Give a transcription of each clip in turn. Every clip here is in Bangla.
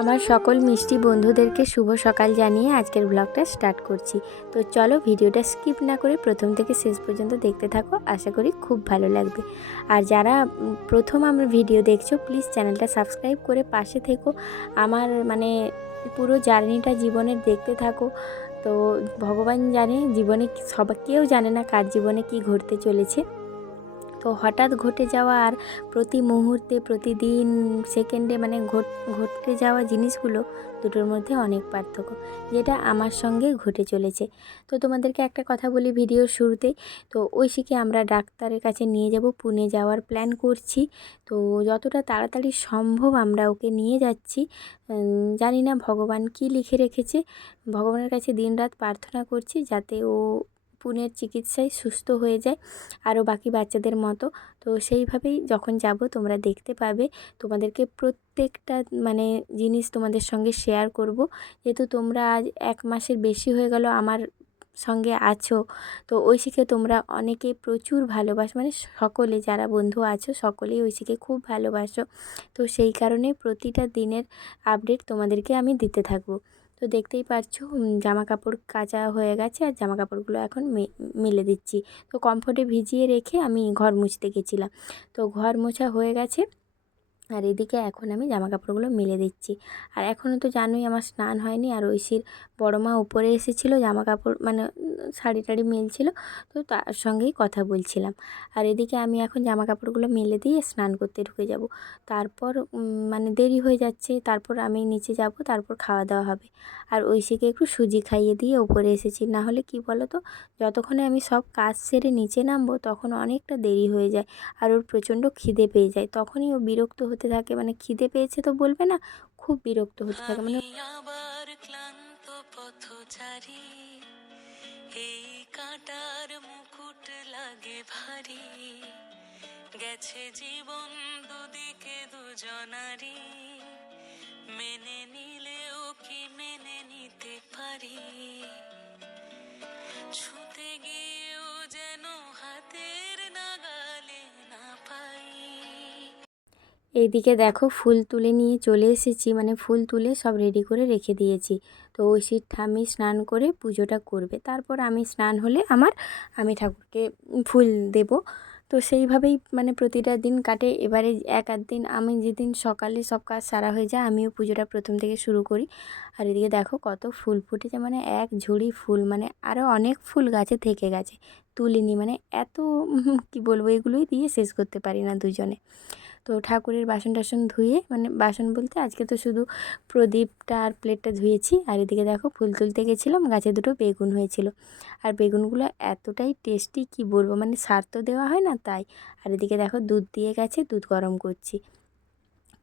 আমার সকল মিষ্টি বন্ধুদেরকে শুভ সকাল জানিয়ে আজকের ব্লগটা স্টার্ট করছি। তো চলো ভিডিওটা স্কিপ না করে প্রথম থেকে শেষ পর্যন্ত দেখতে থাকো, আশা করি খুব ভালো লাগবে। আর যারা প্রথম আমার ভিডিও দেখছো প্লিজ চ্যানেলটা সাবস্ক্রাইব করে পাশে থেকো, আমার পুরো জার্নিটা জীবনের দেখতে থাকো। তো ভগবান জানে জীবনে কেউ জানে না কার জীবনে কি ঘটতে চলেছে। তো হঠাৎ ঘটে যাওয়া আর প্রতি মুহূর্তে প্রতিদিন সেকেন্ডে ঘটে যাওয়া জিনিসগুলো দুটোর মধ্যে অনেক পার্থক্য, যেটা আমার সঙ্গে ঘটে চলেছে। তো তোমাদেরকে একটা কথা বলি ভিডিওর শুরুতেই, তো ঐশীকে আমরা ডাক্তারের কাছে নিয়ে যাব, পুনে যাওয়ার প্ল্যান করছি। তো যতটা তাড়াতাড়ি সম্ভব আমরা ওকে নিয়ে যাচ্ছি। জানি না ভগবান কি লিখে রেখেছে, ভগবানের কাছে দিনরাত প্রার্থনা করছি যাতে ও পুনের চিকিৎসায় সুস্থ হয়ে যায় আরও বাকি বাচ্চাদের মতো। তো সেইভাবেই যখন যাব তোমরা দেখতে পাবে, তোমাদেরকে প্রত্যেকটা জিনিস তোমাদের সঙ্গে শেয়ার করব। যেহেতু তোমরা আজ 1 মাসের বেশি হয়ে গেল আমার সঙ্গে আছো, তো ঐশীকে তোমরা অনেকে প্রচুর ভালোবাসো, সকলে যারা বন্ধু আছো সকলেই ঐশীকে খুব ভালোবাসো। তো সেই কারণে প্রতিটা দিনের আপডেট তোমাদেরকে আমি দিতে থাকবো। তো দেখতেই পারছো জামা কাপড় কাচা হয়ে গেছে আর জামা কাপড়গুলো এখন মেলে দিচ্ছি। তো কমফোর্টে ভিজিয়ে রেখে আমি ঘর মুছতে গেছিলাম। তো ঘর মোছা হয়ে গেছে আর এদিকে এখন আমি জামা কাপড়গুলো মেলে দিচ্ছি। আর এখনও তো জানোই আমার স্নান হয়নি, আর ঐশীর বড় মা উপরে এসেছিলো জামা কাপড় শাড়ি টাড়ি মেলছিল, তো তার সঙ্গেই কথা বলছিলাম। আর এদিকে আমি এখন জামা কাপড়গুলো মেলে দিয়ে স্নান করতে ঢুকে যাব। তারপর দেরি হয়ে যাচ্ছে, তারপর আমি নিচে যাব, তারপর খাওয়া দাওয়া হবে। আর ঐশীকে একটু সুজি খাইয়ে দিয়ে উপরে এসেছি, না হলে কি বলো তো, যতক্ষণে আমি সব কাজ সেরে নিচে নামবো তখন অনেকটা দেরি হয়ে যায়। আর ওর প্রচণ্ড খিদে পেয়ে যায়, তখনই ও বিরক্ত হতে থাকে, খিদে পেয়েছে তো বলবে না, খুব বিরক্ত হতে থাকে আবার ক্লান্ত পথচারী, এই কাঁটার মুকুট লাগে ভারী, গেছে জীবন দুদিকে দুজনারি, মেনে নিলেও কি মেনে নিতে পারি, ছুতে গিয়েও যেন হাতের নাগালে না পাই। এইদিকে দেখো ফুল তুলে নিয়ে চলে এসেছি, ফুল তুলে সব রেডি করে রেখে দিয়েছি। তো ঐশীর ঠাম্মি স্নান করে পুজোটা করবে, তারপর আমি স্নান হলে আমি ঠাকুরকে ফুল দেব। তো সেইভাবেই প্রতিটা দিন কাটে। এবারে এক আধ দিন আমি যেদিন সকালে সব কাজ সারা হয়ে যায় আমিও পুজোটা প্রথম থেকে শুরু করি। আর এদিকে দেখো কত ফুল ফুটেছে, এক ঝুড়ি ফুল, আরও অনেক ফুল গাছে থেকে গেছে, তুলিনি, এত কি বলবো, এগুলোই দিয়ে শেষ করতে পারি না দুজনে। তো ঠাকুরের বাসন টাসন ধুয়ে, বাসন বলতে আজকে তো শুধু প্রদীপটা আর প্লেটটা ধুয়েছি। আর এদিকে দেখো ফুল তুলতে গেছিলাম, গাছে দুটো বেগুন হয়েছিল, আর বেগুনগুলো এতটাই টেস্টি কি বলবো, সার তো দেওয়া হয় না তাই। আর এদিকে দেখো দুধ দিয়ে গেছে, দুধ গরম করছি।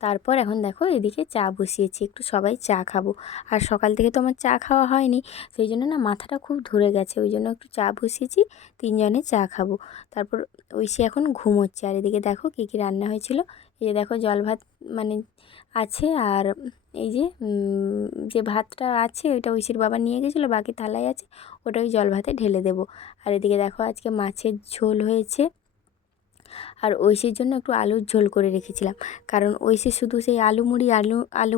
তারপর এখন দেখো এদিকে চা বসিয়েছি, একটু সবাই চা খাবো। আর সকাল থেকে তো আমার চা খাওয়া হয়নি, সেই জন্য না মাথাটা খুব ধরে গেছে, ওই জন্য একটু চা বসিয়েছি, 3 জনে চা খাবো। তারপর ঐশী এখন ঘুমোচ্ছে। আর এদিকে দেখো কী কী রান্না হয়েছিল। এই যে দেখো জল ভাত আছে, আর এই যে যে ভাতটা আছে ওইটা ঐশীর বাবা নিয়ে গেছিলো, বাকি থালায় আছে, ওটা ওই জল ভাতে ঢেলে দেবো। আর এদিকে দেখো আজকে মাছের ঝোল হয়েছে, আর ঐশীর জন্য একটু আলুর ঝোল করে রেখেছিলাম, কারণ ঐশী শুধু সেই আলু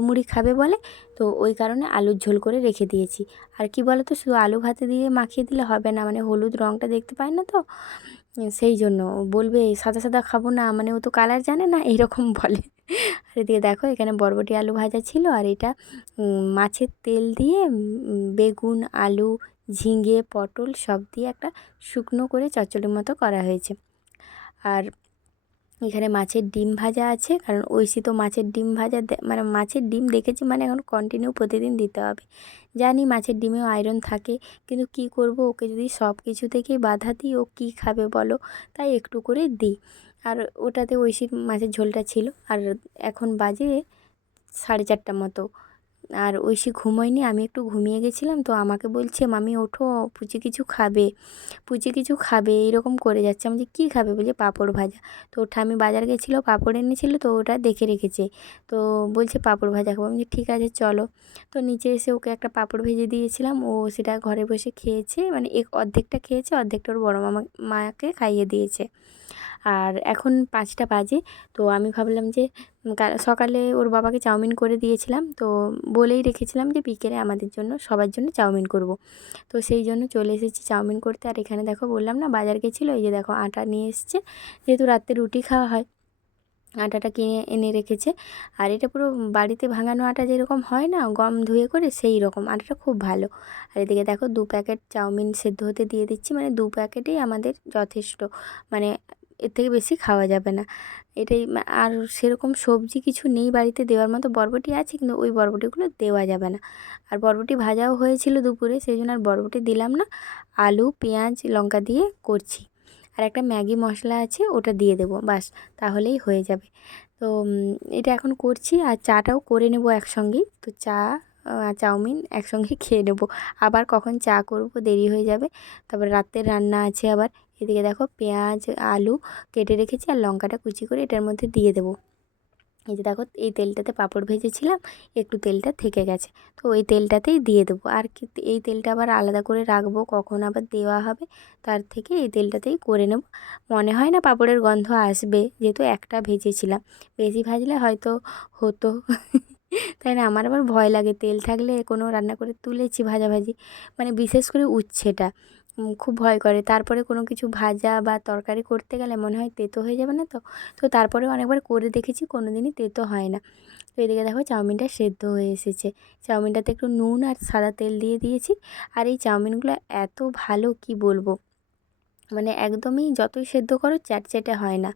মুড়ি খাবে বলে, তো ওই কারণে আলুর ঝোল করে রেখে দিয়েছি। আর কি বলো তো, শুধু আলু ভাতে দিয়ে মাখিয়ে দিলে হবে না, হলুদ রঙটা দেখতে পায় না তো, সেই জন্য বলবে সাদা সাদা খাবো না, ও তো কালার জানে না এইরকম বলে। আর এদিকে দেখো এখানে বরবটি আলু ভাজা ছিল, আর এটা মাছের তেল দিয়ে বেগুন আলু ঝিঙে পটল সব দিয়ে একটা শুকনো করে চচ্চড়ির মতো করা হয়েছে। আর এখানে মাছের ডিম ভাজা আছে, কারণ ঐশী তো মাছের ডিম ভাজা মাছের ডিম দেখেছি এখন কন্টিনিউ প্রতিদিন দিতে হবে। জানি মাছের ডিমেও আয়রন থাকে, কিন্তু কি করব, ওকে যদি সব কিছু থেকেই বাধা দিই ও কী খাবে বলো, তাই একটু করে দিই। আর ওটাতে ঐশীর মাছের ঝোলটা ছিল। আর এখন বাজে 4:30 মতো, আর ঐশী ঘুমোয়নি, আমি একটু ঘুমিয়ে গেছিলাম, তো আমাকে বলছে মামি ওঠো, পুচি কিছু খাবে, পুচি কিছু খাবে, এরকম করে যাচ্ছে। আমি যে কী খাবে, বলছে পাঁপড় ভাজা। তো ওটা আমি বাজার গেছিলো, পাঁপড় এনেছিল, তো ওটা দেখে রেখেছে, তো বলছে পাঁপড় ভাজা খাবো। আমি যে ঠিক আছে চলো। তো নিচে এসে ওকে একটা পাঁপড় ভেজে দিয়েছিলাম, ও সেটা ঘরে বসে খেয়েছে, অর্ধেকটা খেয়েছে, অর্ধেকটা ওর বড় মাকে খাইয়ে দিয়েছে। আর এখন 5টা বাজে। তো আমি ভাবলাম যে সকালে ওর বাবাকে চাউমিন করে দিয়েছিলাম, তো বলেই রেখেছিলাম যে বিকেলে আমাদের জন্য সবার জন্য চাউমিন করব। তো সেই জন্য চলে এসেছি চাউমিন করতে। আর এখানে দেখো বললাম না বাজার গেছিলো, এই যে দেখো আটা নিয়ে এসছে, যেহেতু রাত্রে রুটি খাওয়া হয় আটাটা কিনে এনে রেখেছে। আর এটা পুরো বাড়িতে ভাঙানো আটা যেরকম হয় না গম ধুয়ে করে, সেই রকম আটাটা খুব ভালো। আর এদিকে দেখো 2 প্যাকেট চাউমিন সেদ্ধ হতে দিয়ে দিচ্ছি, মানে 2 প্যাকেটেই আমাদের যথেষ্ট, মানে এর থেকে বেশি খাওয়া যাবে না এটাই। আর সেরকম সবজি কিছু নেই বাড়িতে দেওয়ার মতো, বরবটি আছে কিন্তু ওই বরবটিগুলো দেওয়া যাবে না। আর বরবটি ভাজাও হয়েছিল দুপুরে, সেই জন্য আর বরবটি দিলাম না, আলু পেঁয়াজ লঙ্কা দিয়ে করছি। আর একটা ম্যাগি মশলা আছে ওটা দিয়ে দেবো, বাস তাহলেই হয়ে যাবে। তো এটা এখন করছি আর চাটাও করে নেব একসঙ্গেই। তো চা চাউমিন একসঙ্গে খেয়ে নেব, আবার কখন চা করব দেরি হয়ে যাবে। তারপর রাতের রান্না আছে আবার। এদিকে দেখো পেঁয়াজ আলু কেটে রেখেছি আর লঙ্কাটা কুচি করে এটার মধ্যে দিয়ে দেবো। এই যে দেখো এই তেলটাতে পাঁপড় ভেজেছিলাম, একটু তেলটা থেকে গেছে, তো ওই তেলটাতেই দিয়ে দেবো। আর কি এই তেলটা আবার আলাদা করে রাখবো, কখন আবার দেওয়া হবে, তার থেকে এই তেলটাতেই করে নেব। মনে হয় না পাঁপড়ের গন্ধ আসবে, যেহেতু একটা ভেজেছিলাম, বেশি ভাজলে হয়তো হতো তাই না? আমার আবার ভয় লাগে তেল থাকলে, কোনো রান্না করে তুলেছি ভাজাভাজি, মানে বিশেষ করে উচ্ছেটা খুব ভয় করে। তারপরে কোনো কিছু ভাজা বা তরকারি করতে গেলে মনে হয় তেতো হয়ে যাবে না তো। তো তারপরেও অনেকবার করে দেখেছি, কোনো দিনই তেতো হয় না। তো এদিকে দেখো চাউমিনটা সেদ্ধ হয়ে এসেছে, চাউমিনটাতে একটু নুন আর সাদা তেল দিয়ে দিয়েছি। আর এই চাউমিনগুলো এত ভালো কি বলবো, মানে একদমই যতই সেদ্ধ করো চ্যাটচ্যাটে হয় না।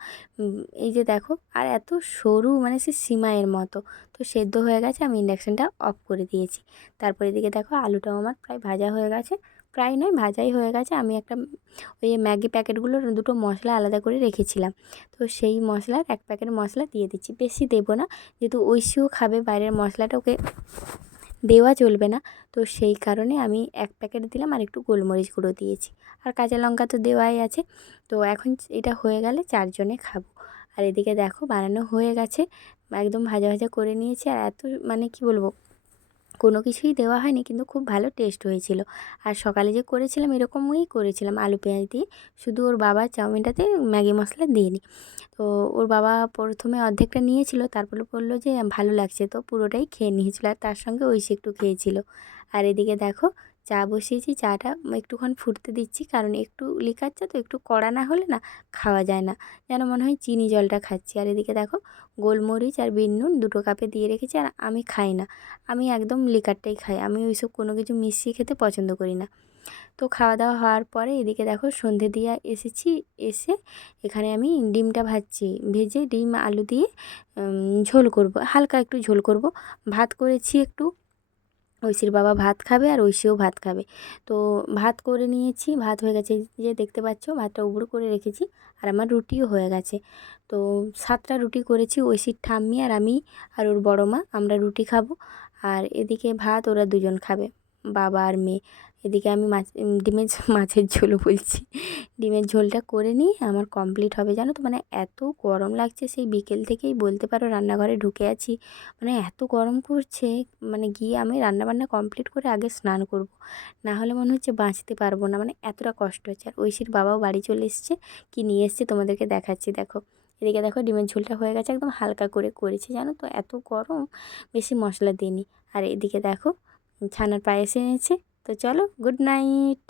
এই যে দেখো, আর এত সরু, মানে সে সিমাইয়ের মতো। তো সেদ্ধ হয়ে গেছে, আমি ইন্ডাকশানটা অফ করে দিয়েছি। তারপর এদিকে দেখো আলুটাও আমার প্রায় ভাজা হয়ে গেছে, প্রায় নয় ভাজাই হয়ে গেছে। আমি একটা ওই ম্যাগি প্যাকেটগুলোর 2টো মশলা আলাদা করে রেখেছিলাম, তো সেই মশলার 1 প্যাকেট মশলা দিয়ে দিচ্ছি, বেশি দেবো না, যেহেতু ঐশীও খাবে, বাইরের মশলাটা ওকে দেওয়া চলবে না। তো সেই কারণে আমি 1 প্যাকেট দিলাম আর একটু গোলমরিচ গুঁড়ো দিয়েছি। আর কাঁচা লঙ্কা তো দেওয়াই আছে। তো এখন এটা হয়ে গেলে 4 জনে খাবো। আর এদিকে দেখো বানানো হয়ে গেছে, একদম ভাজা ভাজা করে নিয়েছি। আর এত, মানে কি বলবো, কোনো কিছুই দেওয়া হয়নি কিন্তু খুব ভালো টেস্ট হয়েছিল। আর সকালে যে করেছিলাম এরকমই করেছিলাম আলু পেঁয়াজ দিয়ে, শুধু ওর বাবা চাউমিনটাতে ম্যাগি মশলা দিইনি। তো ওর বাবা প্রথমে অর্ধেকটা নিয়েছিল, তারপরে বললো যে ভালো লাগছে, তো পুরোটাই খেয়ে নিয়েছিল। আর তার সঙ্গে ঐশী একটু খেয়েছিল। আর এদিকে দেখো চা বসিয়েছি, চাটা একটুক্ষণ ফুটতে দিচ্ছি, কারণ একটু লিকার চা তো, একটু কড়া না হলে না খাওয়া যায় না, যেন মনে হয় চিনি জলটা খাচ্ছি। আর এদিকে দেখো গোলমরিচ আর বিট নুন 2টো কাপে দিয়ে রেখেছি। আর আমি খাই না, আমি একদম লিকারটাই খাই, আমি ওইসব কোনো কিছু মিশিয়ে খেতে পছন্দ করি না। তো খাওয়া দাওয়া হওয়ার পরে এদিকে দেখো সন্ধে দিয়ে এসেছি, এসে এখানে আমি ডিমটা ভাজছি, ভেজে ডিম আলু দিয়ে ঝোল করব, হালকা একটু ঝোল করব। ভাত করেছি একটু, ঐশীর বাবা ভাত খাবে আর ঐশীও ভাত খাবে। তো ভাত করে নিয়েছি, ভাত হয়ে গেছে, যে দেখতে পাচ্ছ ভাতটা উবড়ো করে রেখেছি। আর আমার রুটিও হয়ে গেছে। তো 7টা রুটি করেছি, ঐশীর ঠাম্মি আর আমি আর ওর বড় মা আমরা রুটি খাবো। আর এদিকে ভাত ওরা 2জন খাবে, বাবা আর মেয়ে। এদিকে আমি ডিমের মাছের ঝোলও বলছি, ডিমের ঝোলটা করে নিয়ে আমার কমপ্লিট হবে, জানো তো। মানে এত গরম লাগছে, সেই বিকেল থেকেই বলতে পারো রান্নাঘরে ঢুকে আছি, মানে এত গরম করছে। মানে গিয়ে আমি রান্নাবান্না কমপ্লিট করে আগে স্নান করব, না হলে মনে হচ্ছে বাঁচতে পারবো না, মানে এতটা কষ্ট হচ্ছে। আর ঐশীর বাবাও বাড়ি চলে এসেছে, কি নিয়ে এসছে তোমাদেরকে দেখাচ্ছি, দেখো। এদিকে দেখো ডিমের ঝোলটা হয়ে গেছে, একদম হালকা করে করেছি, জানো তো, এত গরম, বেশি মশলা দিইনি। আর এদিকে দেখো ছানার পায়েস এনেছে। তো চলো, গুড নাইট।